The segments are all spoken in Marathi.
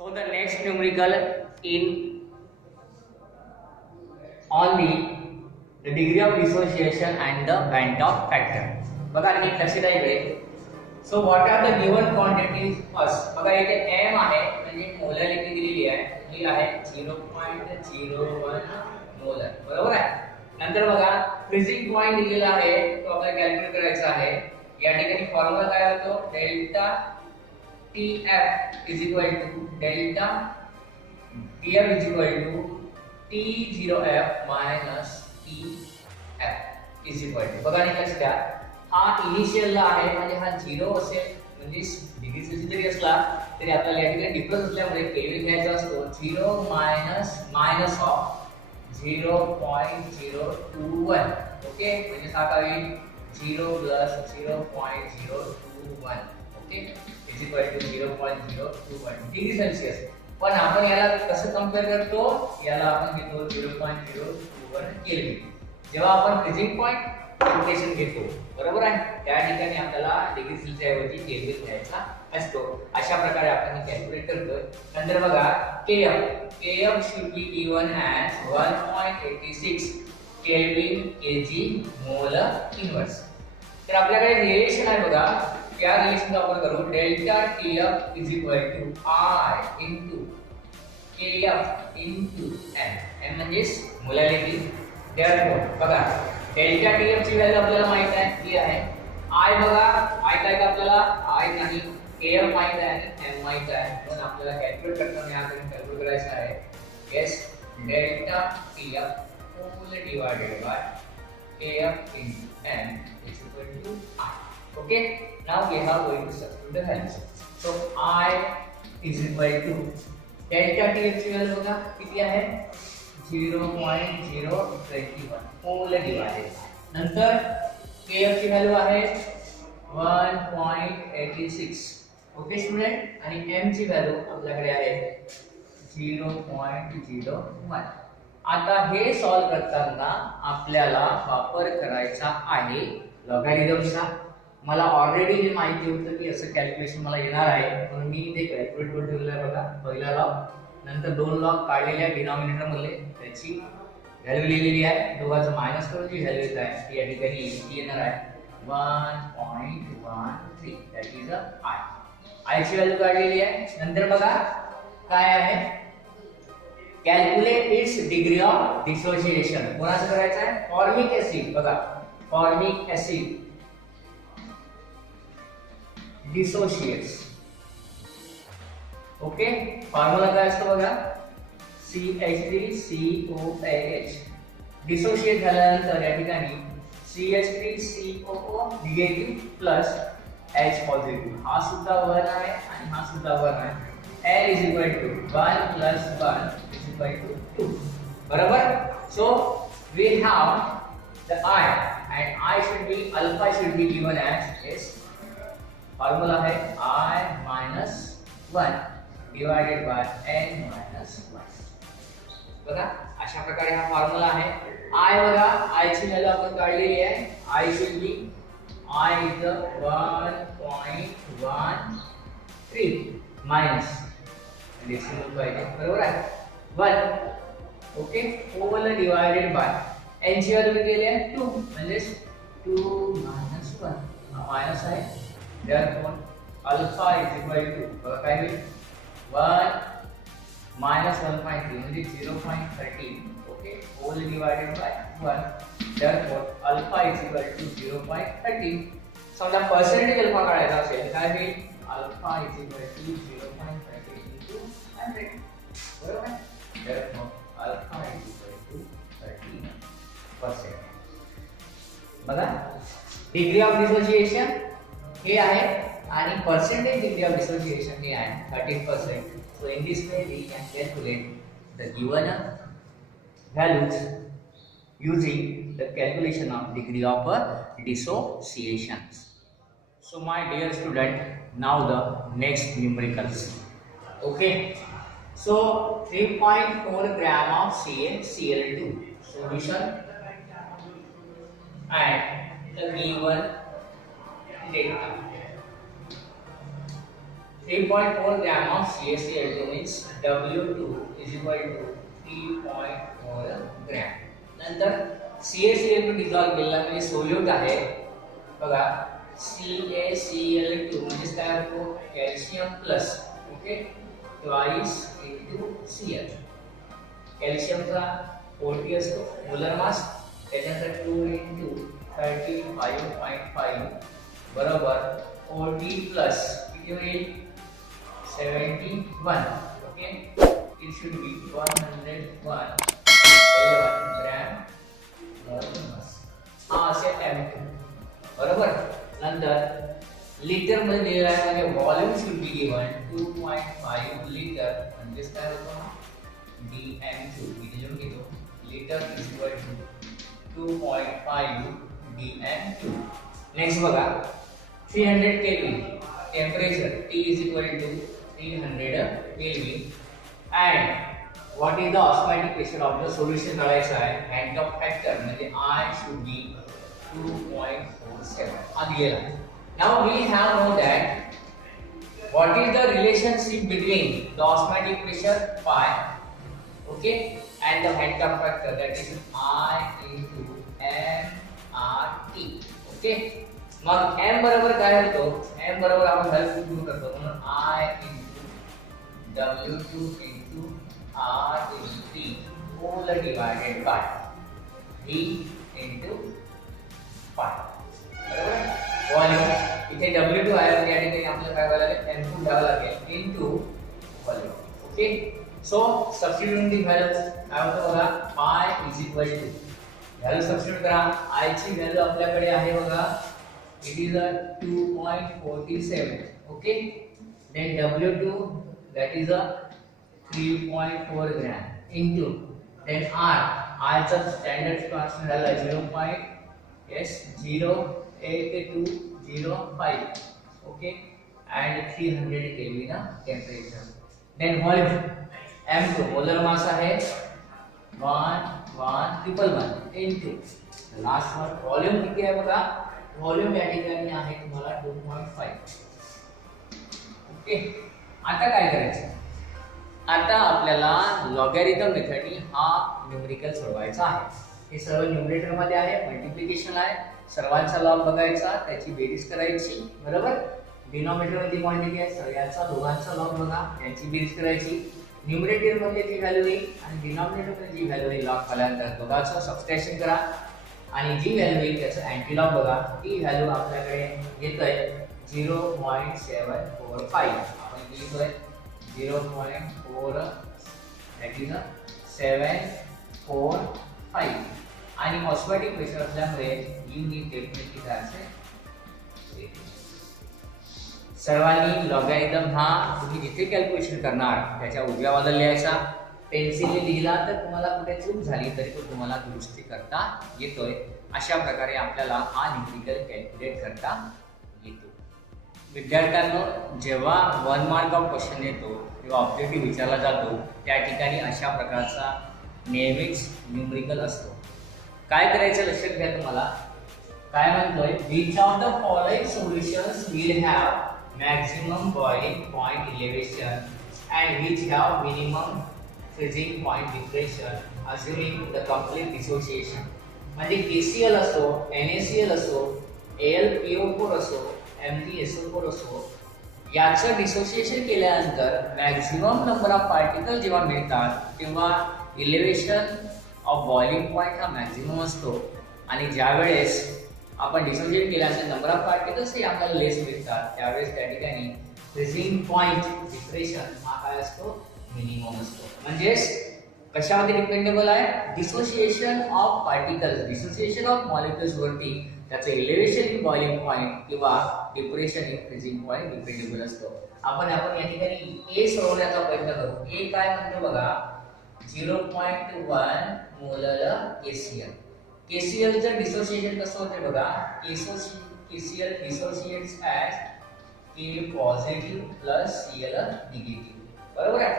So the next numerical in on the degree of dissociation and the Bantoff factor. बघा नीट लक्ष द्या इकडे. So what are the given quantities first? बघा इथे m आहे म्हणजे मोलॅरिटी दिलेली आहे. ही आहे 0.01 मोलर. बरोबर आहे. नंतर बघा फ्रीजिंग पॉइंट दिलेला आहे तो आपल्याला कॅल्क्युलेट करायचा आहे. या ठिकाणी फॉर्म्युला काय होतो delta TF is equal to delta TF is equal to T0F minus TF is equal to बघा नाही लक्ष द्या हा इनिशियल ला आहे म्हणजे हा 0 असेल म्हणजे डिग्री सेल्सियस जरी असला तरी आपल्याला या ठिकाणी डिफरन्स असल्यामुळे केल्विन घ्यायचा असतो 0 मायनस ऑफ 0.021 ओके म्हणजे हा काय 0 plus 0.021 okay is equal to 0.021 degree Celsius. पण आपण याला कसं कंपेअर करतो याला आपण घेतो 0.021 केल्विन. जेव्हा आपण फ्रीजिंग पॉइंट लोकेशन घेतो बरोबर आहे त्या ठिकाणी आपल्याला डिग्री सेल्सियस ऐवजी केल्विन घ्यायचा असतो. अशा प्रकारे आपण हे कॅल्क्युलेट करतोय. नंतर बघा kf should be given as 1.86 kelvin kg molar inverse. तर आपल्याकडे रिलेशन आहे बघा क्या रिलेशन का वापर करू delta TF is equal to I into KF into M म्हणजे मोलॅरिटी. देअरफॉर बघा डेल्टा TF ची व्हॅल्यू आपल्याला माहित आहे ही आहे. I बघा I काय का आपल्याला I नाही KF माहित आहे आणि M माहित आहे पण आपल्याला कॅल्क्युलेट करताना याकडे कॅल्क्युलेट करायचं आहे yes delta TF whole divided by KF into M is equal to I. Okay, now we are going to substitute the values. So I is equal to delta TF की वैल्यू होगा किती आहे 0.021 होल डिवाइडेड. नंतर KF की वैल्यू आहे 1.86 ओके स्टुडंट आणि M ची वैल्यू आपल्याकडे आहे 0.01. आता हे सॉल्व करताना आपल्याला वापर करायचा आहे लॉगॅरिथमचा. मला ऑलरेडी हे माहिती होतं की असं कॅल्क्युलेशन मला येणार आहे म्हणून मी इथे कॅल्क्युलेट करून ठेवलं आहे बघा. पहिला लॉग नंतर दोन लॉग काढलेले आहे डिनॉमिनेटर मधले त्याची व्हॅल्यू लिहिलेली आहे. दोघांचं मायनस करून जी व्हॅल्यू येत आहे ती या ठिकाणी येणार आहे 1.13 दॅट इज I ची व्हॅल्यू काढलेली आहे. नंतर बघा काय आहे calculate it's degree of dissociation. कोणाचं करायचं आहे फॉर्मिक ऍसिड. बघा formic acid dissociates. Okay formula काय असतो बघा CH3COOH. डिसोशिएट झाल्यानंतर या ठिकाणी CH3COO negative plus H positive हा सुद्धा वन आहे आणि हा सुद्धा वन आहे. N is equal to 1 plus 1 is equal to 2. बरोबर. So we have the I and I should be alpha should be given as is formula है I minus 1 divided by N minus 1. बघा अशा प्रकारे हा फॉर्मूला आहे. I बघा I ची व्हॅल्यू आपण काढलेली आहे. I should be I is 1.13 minus decimal पाहिजे बरोबर आहे 1 okay whole divided by N ची व्हॅल्यू किती आहे 2 म्हणजे 2 minus 1 मायनस आहे. Therefore, alpha is equal to बघा काय होईल 1 minus 1.3 म्हणजे 0.13 okay whole divided by 1. Therefore, alpha is equal to 0.13. समजा पर्सेंटेज अल्फा काढायचा असेल काय होईल alpha is equal to 0.13 into 100 बरोबर. Therefore, alpha is equal to 13%. बघा डिग्री ऑफ डिसोसिएशन हे आहे आणि पर्सेंटेज डिग्री ऑफ डिसोसिएशन हे आहे 13%. So in this way we can calculate the given values using the calculation of degree of dissociation. So my dear student, now the next numericals. Okay, so 3.4 gram of CaCl2 solution and the given data 3.4 gram of CaCl2 means W2 is equal to 3.4 gram. नंतर CaCl2 डिझॉल्व केलेला म्हणजे सोल्यूट आहे बघा. CaCl2 म्हणजे काय होतो calcium plus okay twice into Cl. कॅल्शियमचा 40 असतो मोलर मास, त्याच्यानंतर 2 इनटू 35.5 बरोबर 40 प्लस किती होईल 71 okay. It should be 101 gram molar mass. हा असेल M2 बरोबर. नंतर लिटर मध्ये दिलेला आहे म्हणजे volume should be given 2.5 litre म्हणजे काय होतो dm2 इथे लिहून घेतो litre is equal to 2.5 dm2. Next बघा 300 kelvin temperature T is equal to 300 Kelvin and what is the osmotic pressure of the solution काढायचा आहे. हँडकप फॅक्टर म्हणजे I should be 2.47 हा दिलेला आहे. Now we have know that what is the relationship between the osmotic pressure phi okay and the handcuff factor that is I into mRT okay. मग m बरोबर काय होतो m बरोबर आपण व्हॅल्यू सुरू करतो म्हणून I into W2 into R into T whole divided by D into pi बरोबर. व्हॉल्यूम इथे W2 आहे म्हणजे या ठिकाणी आपल्याला काय करायला लागेल M2 घ्यावा लागेल into volume okay. So substitute the value काय होतं बघा pi is equal to value substitute करा. I ची व्हॅल्यू आपल्याकडे आहे बघा it is a 2.47 okay. Then W2 that is a 3.4 gram into then R चा स्टँडर्ड कॉन्स्टंट झाला 0.08205 okay and 300 Kelvin temperature. Then volume M2 molar mass आहे 11111 into लास्ट वन व्हॉल्यूम किती आहे बघा व्हॉल्यूम या ठिकाणी आहे तुम्हाला 2.5 ओके. आता काय करायचं आता आपल्याला लॉगॅरिथम मेथडनी हा न्यूमेरिकल सोडवायचा आहे. हे सर्व न्यूमरेटर मध्ये आहे मल्टिप्लिकेशन आहे सर्वांचा लॉग बघायचा त्याची बेरीज करायची बरोबर. डिनॉमिनेटर मध्ये क्वांटिटी आहे सगळ्यांचा दोघांचा लॉग बघा यांची बेरीज करायची. न्यूमरेटर मध्ये जी व्हॅल्यू येईल आणि डिनॉमिनेटर मध्ये जी व्हॅल्यू येईल लॉग पाहिल्यानंतर दोघांचं सबट्रॅक्शन करा आणि जी व्हॅल्यू येईल त्याचं अँटीलॉग बघा. ती व्हॅल्यू आपल्याकडे येतोय 0.745 आपण लिहितोय 0.4 that is 745 आणि ऑस्मोटिक प्रेशर असल्यामुळे युनिट डेफिनेटली काय असेल. सर्वांनी लॉगॅरिथम हा तुम्ही जिथे कॅल्क्युलेशन करणार त्याच्या उजव्या बाजूला लिहायचा. पेन्सिलने लिहिला तर तुम्हाला कुठे चूक झाली तरी तो तुम्हाला दुरुस्ती करता येतोय. अशा प्रकारे आपल्याला हा न्यूमेरिकल कॅल्क्युलेट करता येतो. विद्यार्थ्यांनो जेव्हा 1 मार्क ऑफ क्वेश्चन येतो तेव्हा ऑब्जेक्टिव्ह विचारला जातो त्या ठिकाणी अशा प्रकारचा नेहमीच न्यूमेरिकल असतो. काय करायचं लक्षात घ्या तुम्हाला काय म्हणतोय which of the following solutions will have maximum boiling point elevation and which have minimum freezing point temperature assuming the complete dissociation. म्हणजे KCl असो NaCl असो AlPO4 असो MgSO4 असो याचं डिसोसिएशन केल्यानंतर मॅक्झिमम नंबर ऑफ पार्टिकल जेव्हा मिळतात तेव्हा इलेव्हेशन ऑफ बॉइलिंग पॉइंट हा मॅक्झिमम असतो आणि ज्यावेळेस आपण डिसोसिएट केल्यानंतर नंबर ऑफ पार्टिकल्स हे आपल्याला लेस मिळतात त्यावेळेस त्या ठिकाणी फ्रीजिंग पॉइंट डिप्रेशन हा काय असतो मिनिमम असतो. म्हणजेच कशामध्ये डिपेंडेबल आहे dissociation of particles dissociation of molecules वरती त्याचं इलेव्हेशन इन बॉइलिंग पॉइंट किंवा depression in freezing point dependable असतो. आपण या ठिकाणी ए सोडवण्याचा प्रयत्न करू. ए काय म्हणतो बघा 0.1 मोलर KCl. KCl चं डिसोसिएशन कसं होते बघा KCl dissociates as K positive plus Cl negative बरोबर आहे.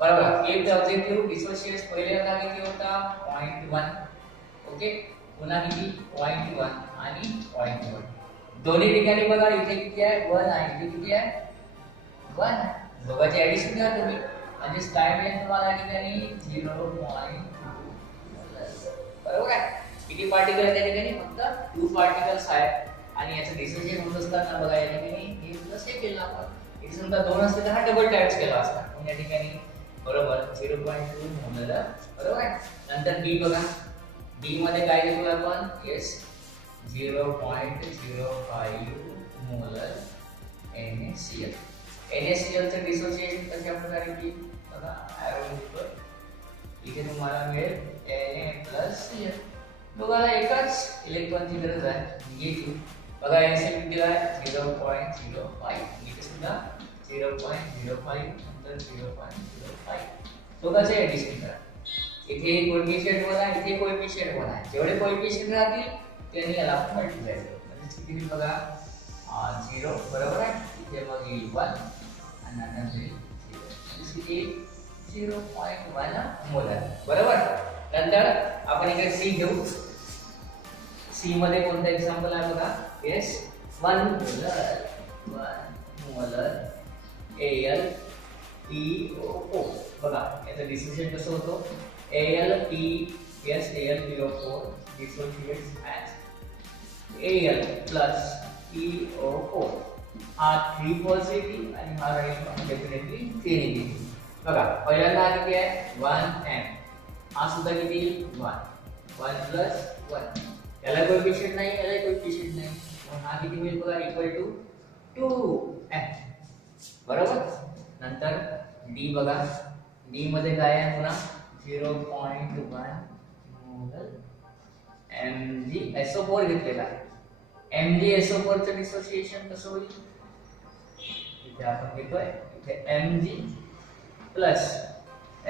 बरोबर K पॉझिटिव्ह डिसोसिएट्स पहिल्यांदा किती होता 0.1 ओके पुन्हा किती 0.1 आणि 0.1 दोन्ही ठिकाणी बघा इथे किती आहे 1 आहे इथे किती आहे 1 दोघांचे ऍडिशन करा तुम्ही म्हणजे काय मिळेल तुम्हाला या ठिकाणी 0.2 बरोबर आहे. किती पार्टिकल आहे त्या ठिकाणी फक्त 2 पार्टिकल्स आहेत आणि याचं डिसोसिएशन होत असताना बघा या ठिकाणी हे प्लस हे केलं आपण इथे समजा 2 असते तर हा डबल टाइम्स केला असता पण या ठिकाणी बरोबर 0.2 मोलर बरोबर आहे. नंतर डी बघा डी मध्ये काय घेतो आपण येस 0.05 मोलर NaCl NaCl चं डिसोसिएशन कशा प्रकारे की बघा एरो इथे तुम्हाला मिळेल Na+Cl दोघांना एकाच इलेक्ट्रॉनची गरज आहे निगेटिव्ह बघा NaCl किती आहे 0.05 इथे सुद्धा 0.05 नंतर 0.05 दोघांचे ऍडिशन करा इथे कोएफिशिएंट 1 आहे इथे कोएफिशिएंट 1 आहे जेवढे कोएफिशिएंट राहतील त्यांनी याला आपण मल्टिप्लाय करू म्हणजे किती बघा 0 बरोबर आहे इथे मग येईल 1 आणि नंतर येईल 0 किती 0.1 मोलर बरोबर. नंतर आपण इकडे सी घेऊ सी मध्ये कोणतं एक्झाम्पल आहे बघा येस 1 मोलर AlPO4 बघा याचं डिसोसिएशन कसं होतं AlPO4 dissociates as Al plus PO4 हा 3 पॉझिटिव्ह आणि हा राहील डेफिनेटली 3 निगेटिव्ह बघा पहिल्यांदा हा किती आहे 1m हा सुद्धा किती येईल 1 1 + 1 याला कोएफिशिएंट नाही याला कोएफिशिएंट नाही मग हा किती होईल बघा इक्वल टू 2m बरोबर. नंतर डी बघा डी मध्ये काय आहे पुन्हा 0.1 मोलर MgSO4 घेतलेला आहे MgSO4 चं डिसोसिएशन कसं होईल इथे आपण घेतोय इथे Mg प्लस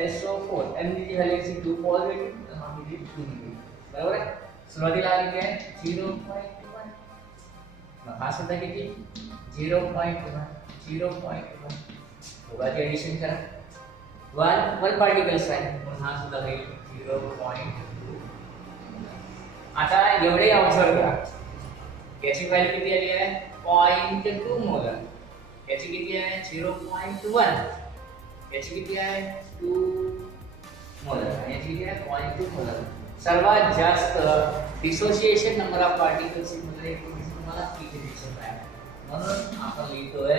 SO4 Mg ची व्हॅल्यू ची 2 पॉझिटिव्ह आणि हा किती 2 निगेटिव्ह बरोबर आहे. सुरुवातीला आली काय 0.1 मग हा सुद्धा किती 0.1 दोघांचे ऍडिशन करा 1 पार्टिकल्स आहे म्हणून हा सुद्धा होईल 0.2 आता एवढे ऑब्झर्व करा याची व्हॅल्यू किती आली आहे 0.2 मोलर याची किती आहे 0.1 याची किती आहे 2 मोलर आणि याची किती आहे 0.2 मोलर. सर्वात जास्त डिसोसिएशन नंबर ऑफ पार्टिकल्स मध्ये तुम्हाला किती दिसत आहे म्हणून आपण लिहितोय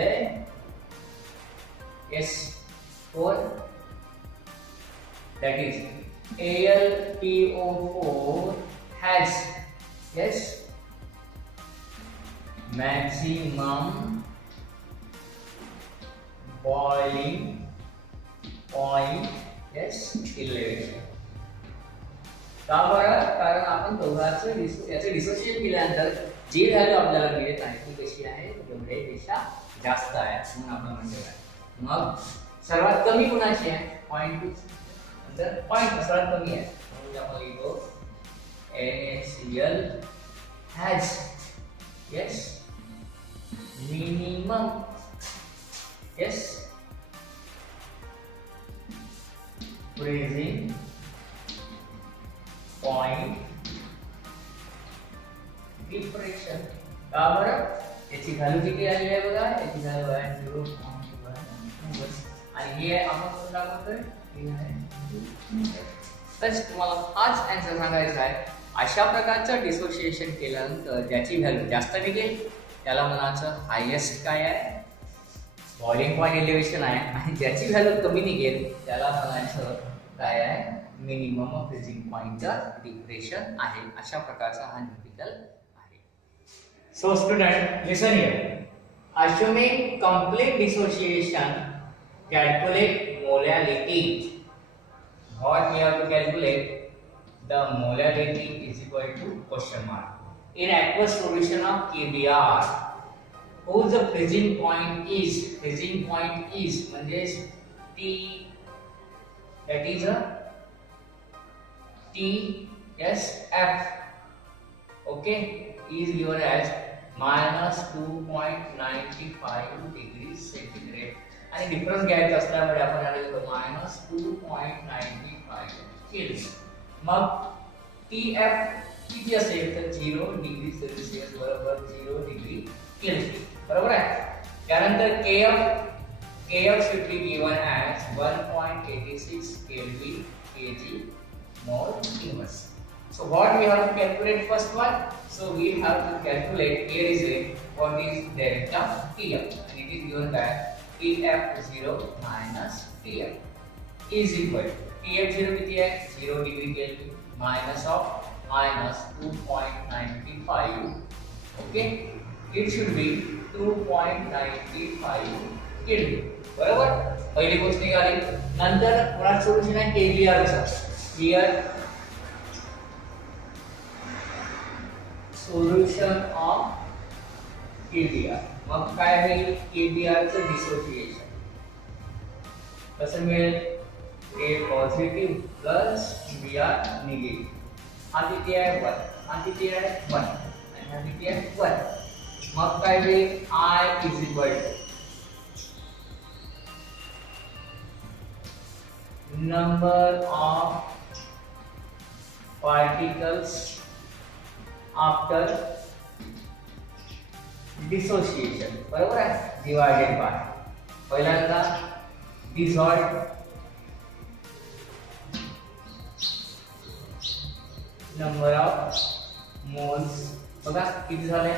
S4 that is AlPO4 has yes maximum boiling point yes 11 का बरं कारण आपण दोघांचं याचं डिसोसिएशन केल्यानंतर जी व्हॅल्यू आपल्याला मिळत आहे ती कशी आहे एवढ्यापेक्षा जास्त आहे म्हणून आपण म्हणतो आहे. मग सर्वात कमी कोणाची आहे 0.2 नंतर पॉइंट सर्वात कमी आहे म्हणून आपण लिहितो NaCl has yes minimum yes freezing point depression का बरं याची व्हॅल्यू किती आली आहे बघा याची व्हॅल्यू आहे 0.1 आणि हे आपण कोण दाखवतोय हे आहे तर तुम्हाला हाच आन्सर सांगायचा आहे. अशा प्रकारचं डिसोसिएशन केल्यानंतर ज्याची व्हॅल्यू जास्त निघेल त्याला म्हणायचं हायेस्ट काय आहे बॉइलिंग पॉइंट एलिव्हेशन आहे आणि ज्याची व्हॅल्यू कमी निघेल त्याला म्हणायचं काय आहे मिनिमम फ्रीजिंग पॉइंटचं डिप्रेशन आहे. अशा प्रकारचा हा न्यूमेरिकल आहे. So student listen here assuming complete dissociation calculate molality. What we have to calculate the molality is equal to question mark. In aqueous solution of KBr, whose the freezing point is म्हणजे T that is a TSF okay is given as minus 2.95 degrees centigrade आणि डिफरन्स घ्यायचा असल्यामुळे आपण याला लिहितो minus 2.95 केल्विन. मग TF किती असेल तर 0 डिग्री सेल्सिअस बरोबर 0 डिग्री केल्विन बरोबर आहे. त्यानंतर KF Kf should be given as 1.86 Kelvin kg mole inverse. So what we have to calculate first one? So we have to calculate, here is a what is delta Tf, and it is given by Tf0 minus Tf is equal to Tf0 किती है 0 degree kelvin minus of minus 2.95. Okay, it should be 2.95 kelvin. बरोबर, पहिली गोष्ट निघाली. नंतर पुन्हा सोल्युशन आहे केबीआर चा. Here solution of KBr. मग काय होईल केबीआर चं डिसोसिएशन कसं मिळेल? ए पॉझिटिव्ह प्लस बीआर निगेटिव्ह. हा किती आहे 1, हा किती आहे 1 आणि हा किती आहे 1. मग काय होईल I is equal to number of particles after dissociation, बरोबर आहे, divided by पहिल्यांदा dissolved number of moles. बघा किती झाले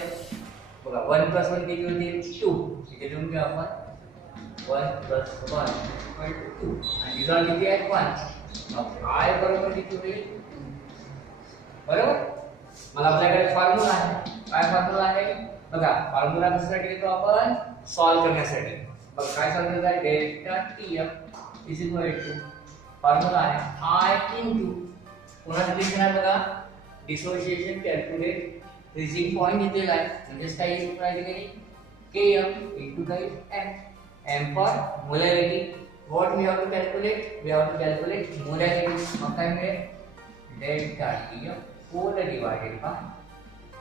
बघा 1 + 1 किती होतील 2. इथे लिहून घेऊ आपण 1 + 1 = 2 आणि डिझॉल्व किती आहे 1. मग I बरोबर किती होईल बरोबर. मग आपल्याकडे फॉर्म्युला आहे. काय फॉर्म्युला आहे बघा. फॉर्म्युला कशासाठी घेतो आपण सॉल्व करण्यासाठी. बघ काय सॉल्व करायचं आहे डेल्टा Tf फॉर्म्युला आहे I into पुन्हा रिलेशन आहे बघा डिसोसिएशन कॅल्क्युलेट फ्रीजिंग पॉइंट दिलेला आहे म्हणजे काय येईल प्रॅक्टिकली Km into काय m for molarity. What we have to calculate? We have to calculate molarity. मग काय मिळेल delta Tf whole divided by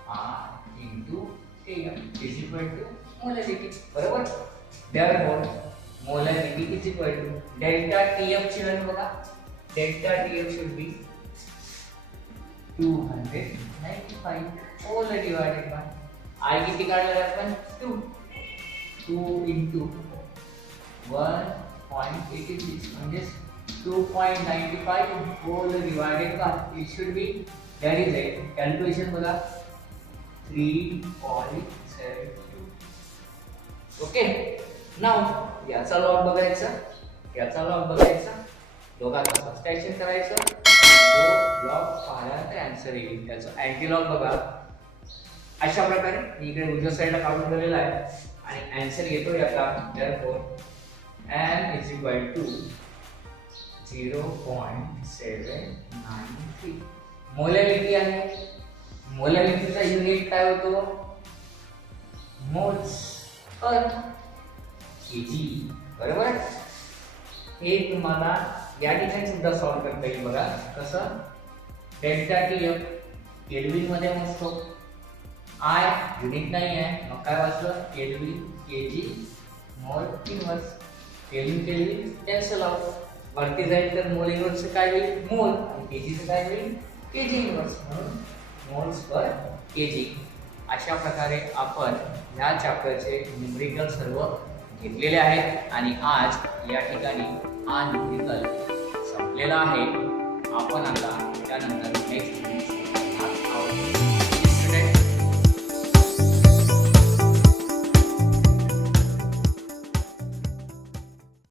R into Km is equal to molarity. बरोबर. Therefore molarity is equal to delta Tf ची व्हॅल्यू बघा. delta Tf should be 295 whole divided by I किती काढणार आपण 2 into 1.86 म्हणजे 2.95 whole divided by it should be that is a calculation बघा 3.72. ओके. नाउ याचा लॉग बघायचा, याचा लॉग बघायचा, दोघांचा सबस्ट्रॅक्शन करायचं. जो लॉग पाहिला तर आन्सर येईल. त्याचा अँटीलॉग बघा अशा प्रकारे मी इकडे उजव्या साईडला काढून ठेवलेला आहे आणि आन्सर येतो याचा. therefore m is equal to 0.793. Molarity आहे. मोलॅरिटीचा युनिट काय होतो मोल्स पर केजी. बरोबर. हे तुम्हाला या ठिकाणी सुद्धा सॉल्व करता येईल बघा. कसं डेल्टा Tf केल्विन मध्ये मोजतो. I युनिट नाही आहे मग काय वाचलं केल्विन केजी मोल inverse. Kelvin kelvin cancel out. वरती जाईल तर मोल इन्व्हर्स काय होईल मोल आणि केजीचं काय होईल केजी इन्व्हर्स. म्हणून मोल्स पर केजी. अशा प्रकारे आपण ह्या चॅप्टरचे न्यूमेरिकल सर्व घेतलेले आहेत आणि आज या ठिकाणी हा न्यूमेरिकल संपलेला आहे. आपण आता त्यानंतर नेक्स्ट